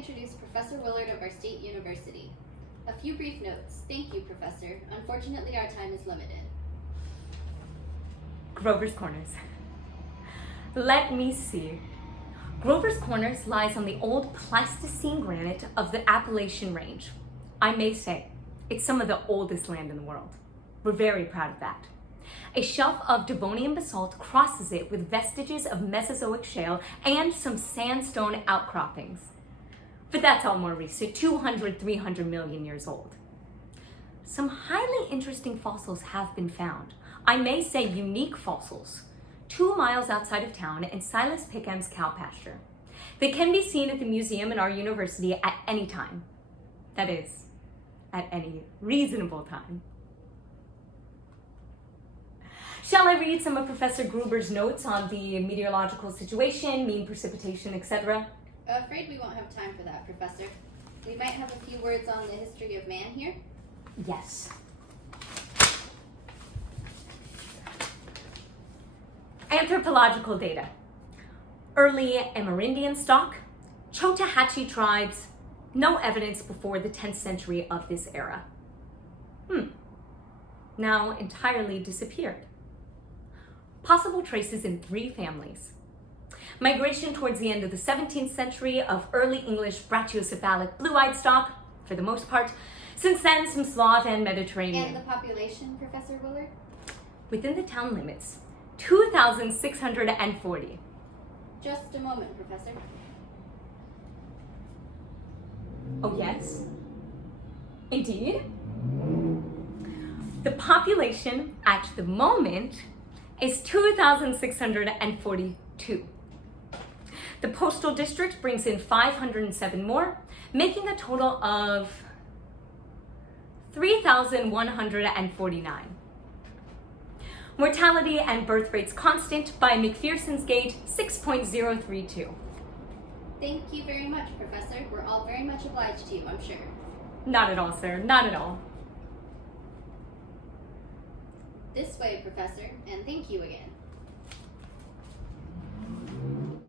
introduce Professor Willard of our state university. A few brief notes. Thank you, Professor. Unfortunately, our time is limited. Grover's Corners. Let me see. Grover's Corners lies on the old Pleistocene granite of the Appalachian Range. I may say, it's some of the oldest land in the world. We're very proud of that. A shelf of Devonian basalt crosses it with vestiges of Mesozoic shale and some sandstone outcroppings. But that's all more recent, 200, 300 million years old. Some highly interesting fossils have been found. I may say unique fossils, 2 miles outside of town in Silas Pickham's cow pasture. They can be seen at the museum in our university at any time. That is, at any reasonable time. Shall I read some of Professor Gruber's notes on the meteorological situation, mean precipitation, etc.? Afraid we won't have time for that, Professor. We might have a few words on the history of man here. Yes. Anthropological data. Early Amerindian stock, Chotahachie tribes, no evidence before the 10th century of this era. Now entirely disappeared. Possible traces in 3 families. Migration towards the end of the 17th century of early English brachiocephalic blue-eyed stock, for the most part. Since then, some Slav and Mediterranean. And the population, Professor Willard? Within the town limits, 2,640. Just a moment, Professor. Oh, yes? Indeed? The population at the moment is 2,642. The postal district brings in 507 more, making a total of 3,149. Mortality and birth rates constant by McPherson's gauge 6.032. Thank you very much, Professor. We're all very much obliged to you, I'm sure. Not at all, sir. Not at all. This way, Professor, and thank you again.